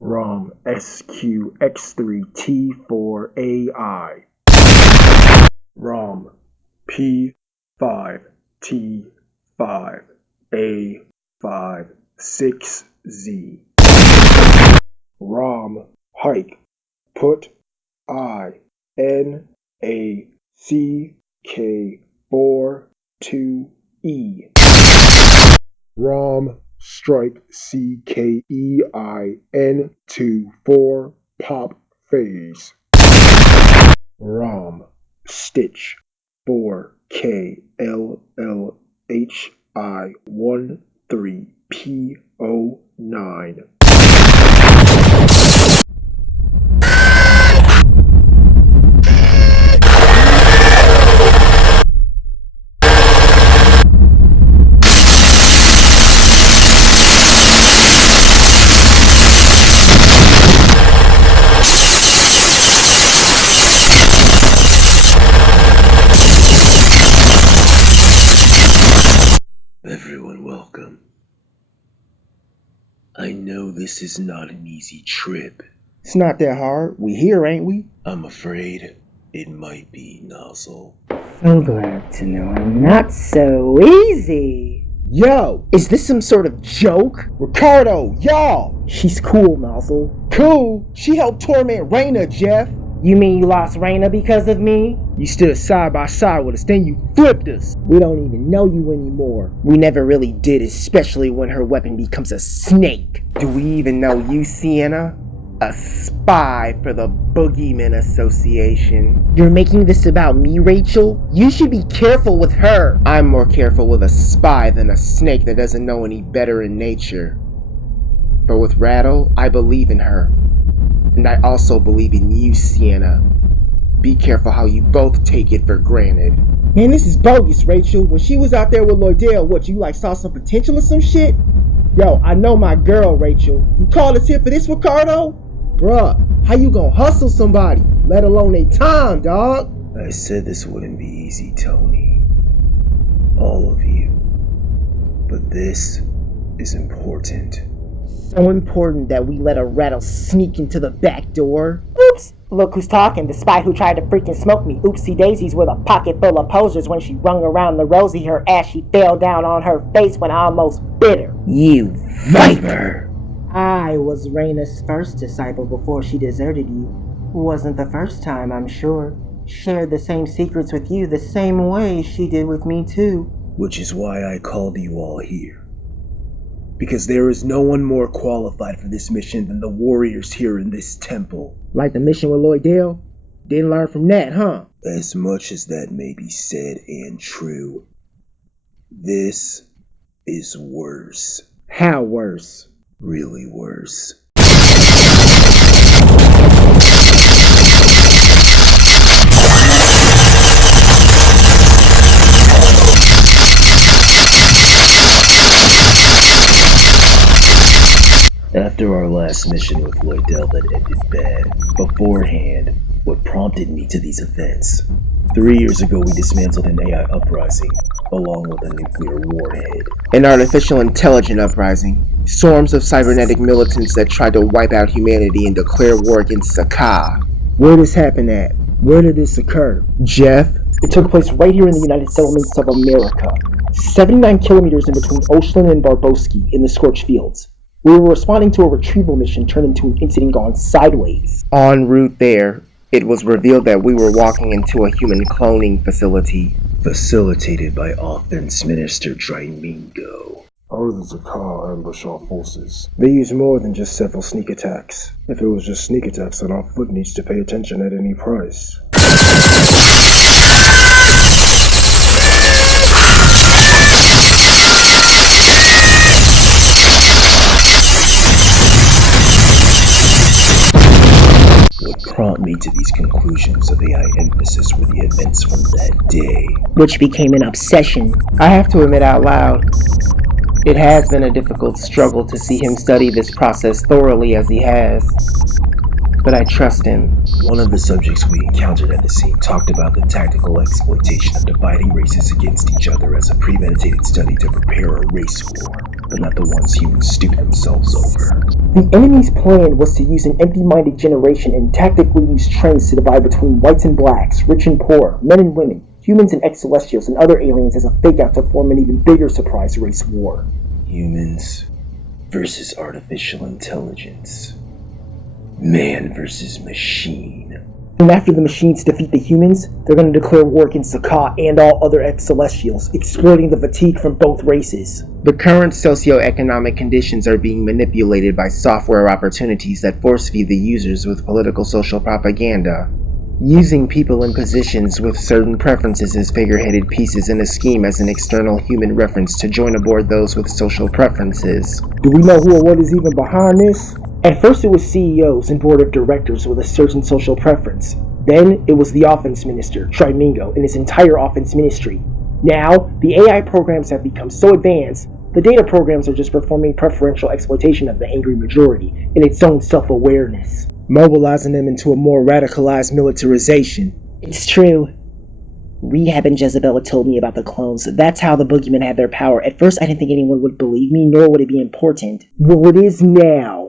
ROM SQX3T4AI. ROM P5T5A56Z. ROM hike put INACK42E. ROM strike CKEIN24 pop phase. ROM stitch 4KLLHI13P09. Everyone welcome. I know this is not an easy trip. It's not that hard. We here, ain't we? I'm afraid it might be, Nozzle. So glad to know I'm not so easy. Yo, is this some sort of joke? Ricardo, y'all! She's cool, Nozzle. Cool? She helped torment Raina, Jeff. You mean you lost Raina because of me? You stood side by side with us, then you flipped us. We don't even know you anymore. We never really did, especially when her weapon becomes a snake. Do we even know you, Sienna? A spy for the Boogeyman Association. You're making this about me, Rachel? You should be careful with her. I'm more careful with a spy than a snake that doesn't know any better in nature. But with Rattle, I believe in her. And I also believe in you, Sienna. Be careful how you both take it for granted. Man, this is bogus, Rachel. When she was out there with Lloydell, what, you saw some potential or some shit? Yo, I know my girl, Rachel. You called us here for this, Ricardo? Bruh, how you gonna hustle somebody, let alone a time, dog? I said this wouldn't be easy, Tony. All of you. But this is important. So important that we let a Rattle sneak into the back door. Oops! Look who's talking, the spy who tried to freaking smoke me. Oopsie daisies with a pocket full of posers. When she rung around the rosy, her ass, she fell down on her face when I almost bit her. You viper! I was Raina's first disciple before she deserted you. Wasn't the first time, I'm sure. Shared the same secrets with you the same way she did with me too. Which is why I called you all here. Because there is no one more qualified for this mission than the warriors here in this temple. Like the mission with Lloydell? Didn't learn from that, huh? As much as that may be said and true, this is worse. How worse? Really worse. After our last mission with Lloydell that ended bad, beforehand, what prompted me to these events? 3 years ago we dismantled an AI uprising, along with a nuclear warhead. An artificial intelligent uprising. Swarms of cybernetic militants that tried to wipe out humanity and declare war against Saka. Where this happened at? Where did this occur? Jeff? It took place right here in the United Settlements of America, 79 kilometers in between Oshland and Barboski in the Scorched Fields. We were responding to a retrieval mission turned into an incident gone sideways. En route there, it was revealed that we were walking into a human cloning facility. Facilitated by Offense Minister Drymingo. How did the Zakar ambush our forces? They use more than just several sneak attacks. If it was just sneak attacks, then our foot needs to pay attention at any price. What prompted me to these conclusions of AI emphasis were the events from that day. Which became an obsession. I have to admit out loud, it has been a difficult struggle to see him study this process thoroughly as he has. But I trust him. One of the subjects we encountered at the scene talked about the tactical exploitation of dividing races against each other as a premeditated study to prepare a race war. but not the ones humans stoop themselves over. The enemy's plan was to use an empty-minded generation and tactically use trends to divide between whites and blacks, rich and poor, men and women, humans and ex-celestials, and other aliens as a fake-out to form an even bigger surprise race war. Humans versus artificial intelligence. Man versus machine. And after the machines defeat the humans, they're going to declare war against Zakah and all other ex-celestials, exploiting the fatigue from both races. The current socio-economic conditions are being manipulated by software opportunities that force-feed the users with political social propaganda, using people in positions with certain preferences as figure-headed pieces in a scheme as an external human reference to join aboard those with social preferences. Do we know who or what is even behind this? At first it was CEOs and board of directors with a certain social preference. Then it was the offense minister, Trimingo, and his entire offense ministry. Now, the AI programs have become so advanced, the data programs are just performing preferential exploitation of the angry majority in its own self-awareness, mobilizing them into a more radicalized militarization. It's true. Rehab and Jezebel told me about the clones. That's how the boogeymen had their power. At first I didn't think anyone would believe me, nor would it be important. Well, it is now.